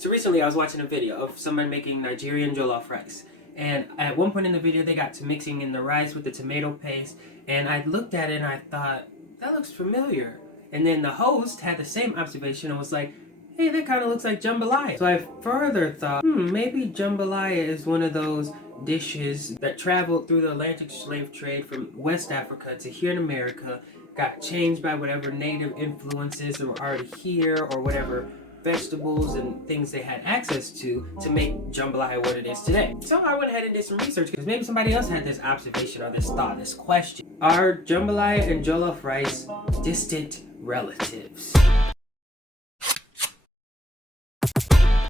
So recently I was watching a video of someone making Nigerian jollof rice. And at one point in the video they got to mixing in the rice with the tomato paste. And I looked at it and I thought, that looks familiar. And then the host had the same observation and was like, hey, that kind of looks like jambalaya. So I further thought, maybe jambalaya is one of those dishes that traveled through the Atlantic slave trade from West Africa to here in America, got changed by whatever native influences that were already here or whatever vegetables and things they had access to make jambalaya what it is today. So I went ahead and did some research because maybe somebody else had this observation or this thought, this question. Are jambalaya and jollof rice distant relatives?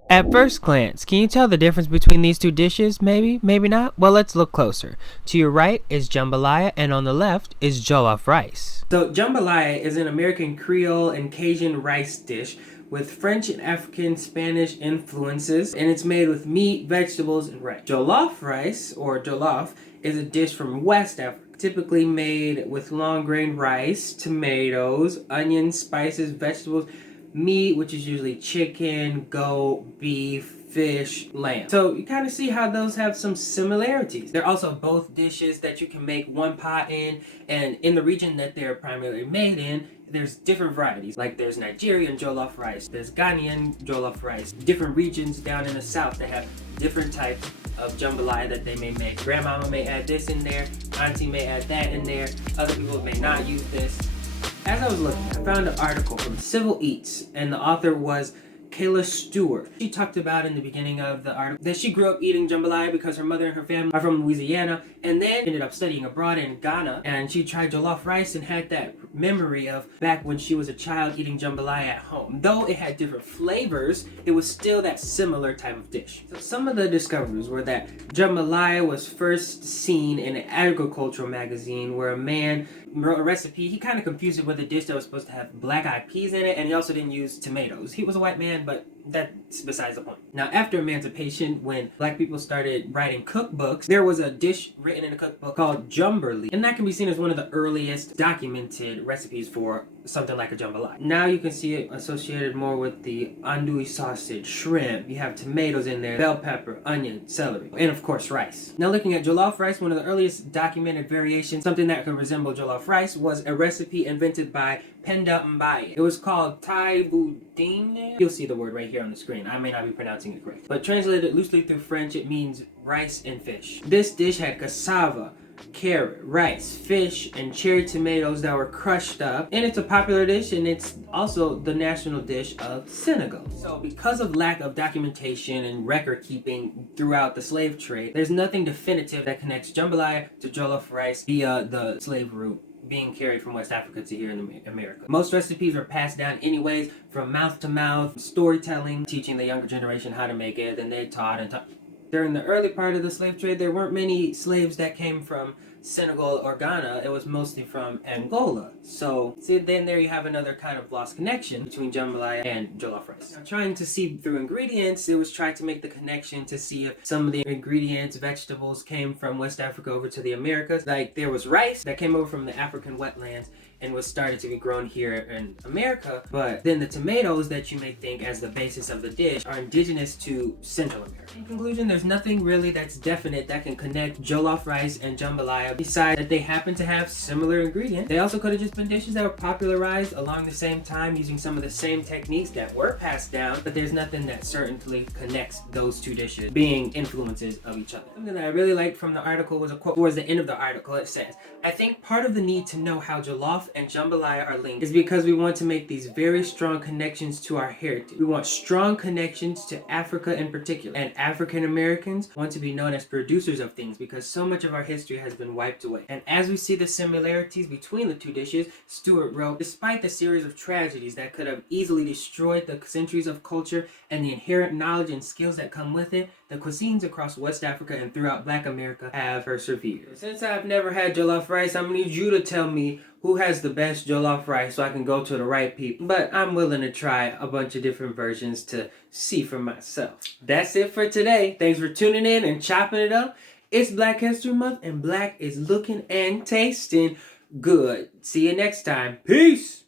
At first glance, can you tell the difference between these two dishes? Maybe, maybe not? Well, let's look closer. To your right is jambalaya and on the left is jollof rice. So jambalaya is an American Creole and Cajun rice dish with French and African Spanish influences, and it's made with meat, vegetables, and rice. Jollof rice, or jollof, is a dish from West Africa, typically made with long grain rice, tomatoes, onions, spices, vegetables, meat, which is usually chicken, goat, beef, fish, lamb. So you kind of see how those have some similarities. They're also both dishes that you can make one pot in, and in the region that they're primarily made in, there's different varieties. Like there's Nigerian jollof rice, there's Ghanaian jollof rice, different regions down in the south that have different types of jambalaya that they may make. Grandmama may add this in there, auntie may add that in there, other people may not use this. As I was looking, I found an article from Civil Eats, and the author was Kayla Stewart. She talked about in the beginning of the article that she grew up eating jambalaya because her mother and her family are from Louisiana, and then ended up studying abroad in Ghana, and she tried jollof rice and had that memory of back when she was a child eating jambalaya at home. Though it had different flavors, it was still that similar type of dish. So some of the discoveries were that jambalaya was first seen in an agricultural magazine where a man wrote a recipe. He kind of confused it with a dish that was supposed to have black-eyed peas in it, and he also didn't use tomatoes. He was a white man, but that's besides the point. Now, after emancipation, when black people started writing cookbooks, there was a dish written in a cookbook called jambalaya, and that can be seen as one of the earliest documented recipes for something like a jambalaya. Now you can see it associated more with the andouille sausage, shrimp, you have tomatoes in there, bell pepper, onion, celery, and of course rice. Now looking at jollof rice, one of the earliest documented variations, something that could resemble jollof rice, was a recipe invented by Penda Mbaye. It was called Thai boudin. You'll see the word right here on the screen. I may not be pronouncing it correct, but translated loosely through French, it means rice and fish. This dish had cassava, carrot, rice, fish, and cherry tomatoes that were crushed up, and it's a popular dish, and it's also the national dish of Senegal. So because of lack of documentation and record keeping throughout the slave trade, there's nothing definitive that connects jambalaya to jollof rice via the slave route being carried from West Africa to here in America. Most recipes are passed down anyways, from mouth to mouth, storytelling, teaching the younger generation how to make it, and they taught and taught. During the early part of the slave trade, there weren't many slaves that came from Senegal or Ghana. It was mostly from Angola. So, see, then there you have another kind of lost connection between jambalaya and jollof rice. Now, trying to see through ingredients, it was trying to make the connection to see if some of the ingredients, vegetables, came from West Africa over to the Americas. Like, there was rice that came over from the African wetlands and was started to be grown here in America, but then the tomatoes that you may think as the basis of the dish are indigenous to Central America. In conclusion, there's nothing really that's definite that can connect jollof rice and jambalaya besides that they happen to have similar ingredients. They also could have just been dishes that were popularized along the same time using some of the same techniques that were passed down, but there's nothing that certainly connects those two dishes being influences of each other. Something that I really liked from the article was a quote towards the end of the article. It says, I think part of the need to know how jollof and jambalaya are linked is because we want to make these very strong connections to our heritage. We want strong connections to Africa in particular, and African Americans want to be known as producers of things because so much of our history has been wiped away. And as we see the similarities between the two dishes, Stewart wrote, despite the series of tragedies that could have easily destroyed the centuries of culture and the inherent knowledge and skills that come with it, the cuisines across West Africa and throughout Black America have persevered. Since I've never had jollof rice, I'm gonna need you to tell me who has the best jollof rice so I can go to the right people. But I'm willing to try a bunch of different versions to see for myself. That's it for today. Thanks for tuning in and chopping it up. It's Black History Month and Black is looking and tasting good. See you next time. Peace!